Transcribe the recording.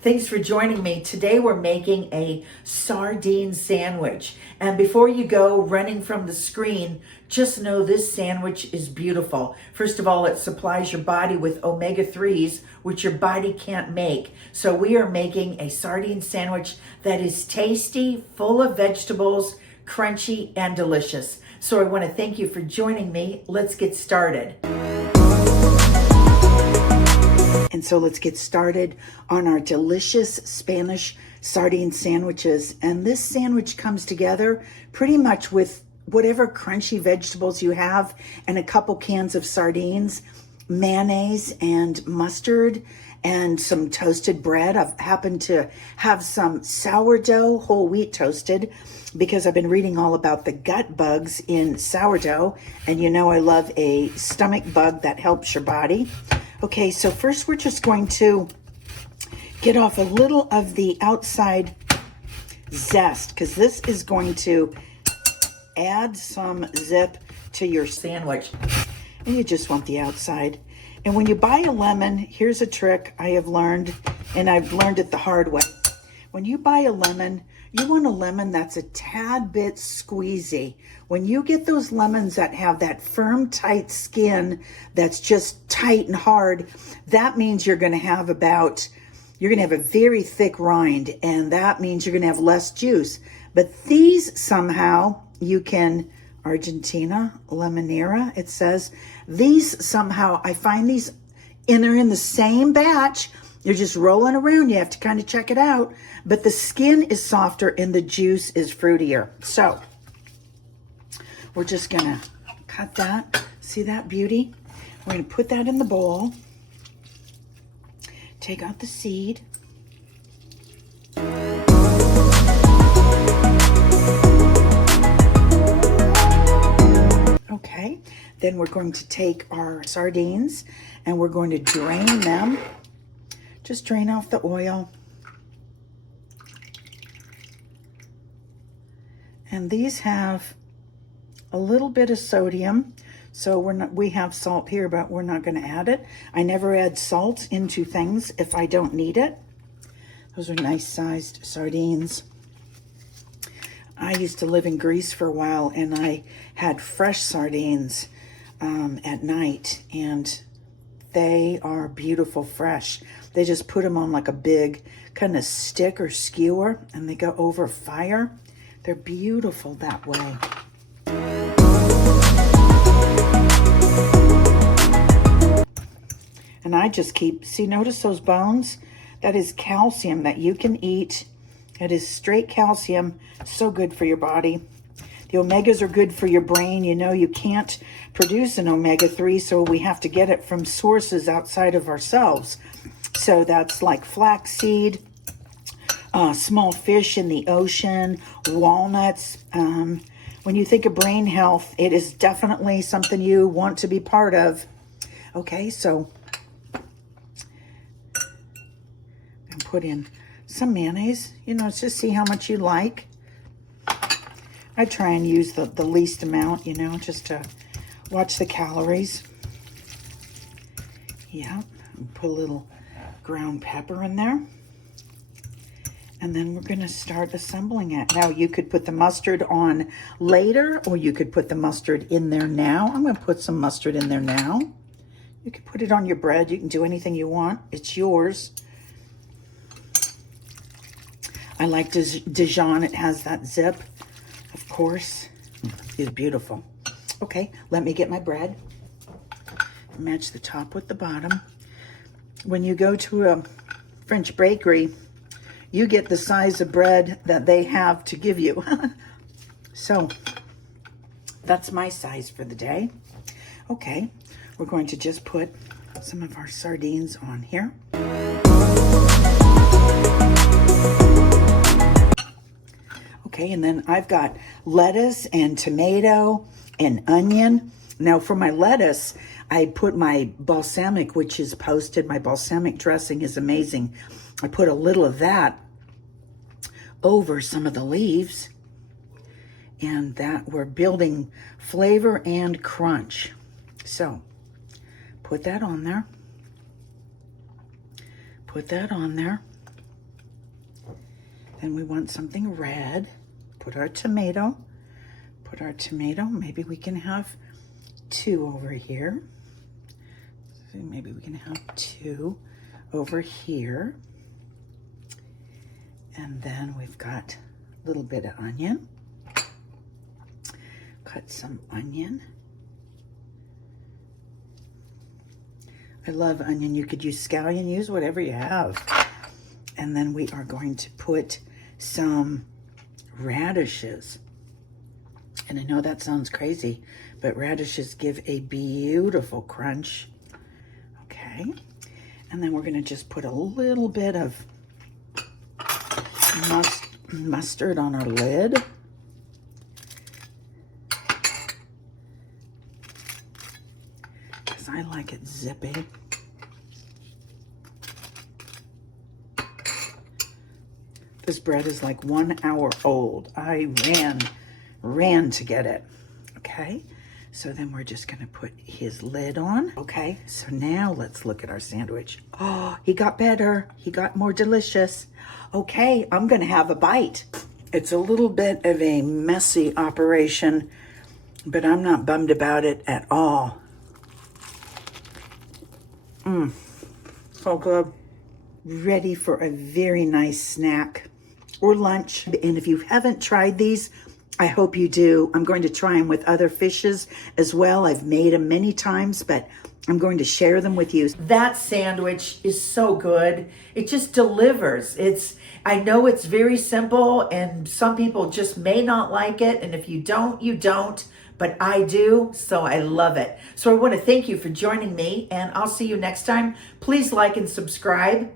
Thanks for joining me. Today we're making a sardine sandwich. And before you go running from the screen, just know this sandwich is beautiful. First of all, it supplies your body with omega-3s, which your body can't make. So we are making a sardine sandwich that is tasty, full of vegetables, crunchy, and delicious. So I want to thank you for joining me. Let's get started. And so let's get started on our delicious Spanish sardine sandwiches. And this sandwich comes together pretty much with whatever crunchy vegetables you have and a couple cans of sardines, mayonnaise and mustard, and some toasted bread. I've happened to have some sourdough whole wheat toasted because I've been reading all about the gut bugs in sourdough. And you know I love a stomach bug that helps your body. Okay, so first we're just going to get off a little of the outside zest because this is going to add some zip to your sandwich. And you just want the outside. And when you buy a lemon, here's a trick I have learned, and I've learned it the hard way. When you buy a lemon, you want a lemon that's a tad bit squeezy. When you get those lemons that have that firm, tight skin that's just tight and hard, that means you're going to have a very thick rind, and that means you're going to have less juice. But these somehow, you can, Argentina, Limonera, it says, these somehow, I find these, and they're in the same batch. You're just rolling around. You have to kind of check it out. But the skin is softer and the juice is fruitier. So we're just going to cut that. See that beauty? We're going to put that in the bowl. Take out the seed. Okay. Then we're going to take our sardines and we're going to drain them. Just drain off the oil. And these have a little bit of sodium. So we have salt here, but we're not going to add it. I never add salt into things if I don't need it. Those are nice sized sardines. I used to live in Greece for a while and I had fresh sardines at night, and they are beautiful fresh. They just put them on like a big kind of stick or skewer and they go over fire. They're beautiful that way. And I just keep, notice those bones? That is calcium that you can eat. It is straight calcium, so good for your body. The omegas are good for your brain. You know, you can't produce an omega-3, so we have to get it from sources outside of ourselves. So that's like flaxseed, small fish in the ocean, walnuts. When you think of brain health, it is definitely something you want to be part of. Okay, so I'm put in some mayonnaise. You know, just see how much you like. I try and use the least amount, you know, just to watch the calories. Yeah, put a little ground pepper in there. And then we're going to start assembling it. Now, you could put the mustard on later, or you could put the mustard in there now. I'm going to put some mustard in there now. You can put it on your bread. You can do anything you want. It's yours. I like Dijon. It has that zip, of course. It's beautiful. Okay, let me get my bread. Match the top with the bottom. When you go to a French bakery, you get the size of bread that they have to give you. So that's my size for the day. Okay, we're going to just put some of our sardines on here. Okay, and then I've got lettuce and tomato and onion. Now for my lettuce, I put my balsamic, which is posted. My balsamic dressing is amazing. I put a little of that over some of the leaves, and that we're building flavor and crunch. So put that on there. Put that on there. Then we want something red. Put our tomato. Put our tomato. Maybe we can have 2 over here. So maybe we can have 2 over here. And then we've got a little bit of onion. Cut some onion. I love onion. You could use scallion, use whatever you have. And then we are going to put some radishes. And I know that sounds crazy, but radishes give a beautiful crunch. Okay. And then we're going to just put a little bit of mustard on our lid. Because I like it zippy. This bread is like 1 hour old. I ran to get it. Okay, so then we're just gonna put his lid on. Okay, so now let's look at our sandwich. Oh, he got better. He got more delicious. Okay, I'm gonna have a bite. It's a little bit of a messy operation, but I'm not bummed about it at all. So good. Ready for a very nice snack or lunch. And if you haven't tried these, I hope you do. I'm going to try them with other fishes as well. I've made them many times, but I'm going to share them with you. That sandwich is so good. It just delivers. I know it's very simple and some people just may not like it. And if you don't, you don't, but I do. So I love it. So I want to thank you for joining me and I'll see you next time. Please like and subscribe.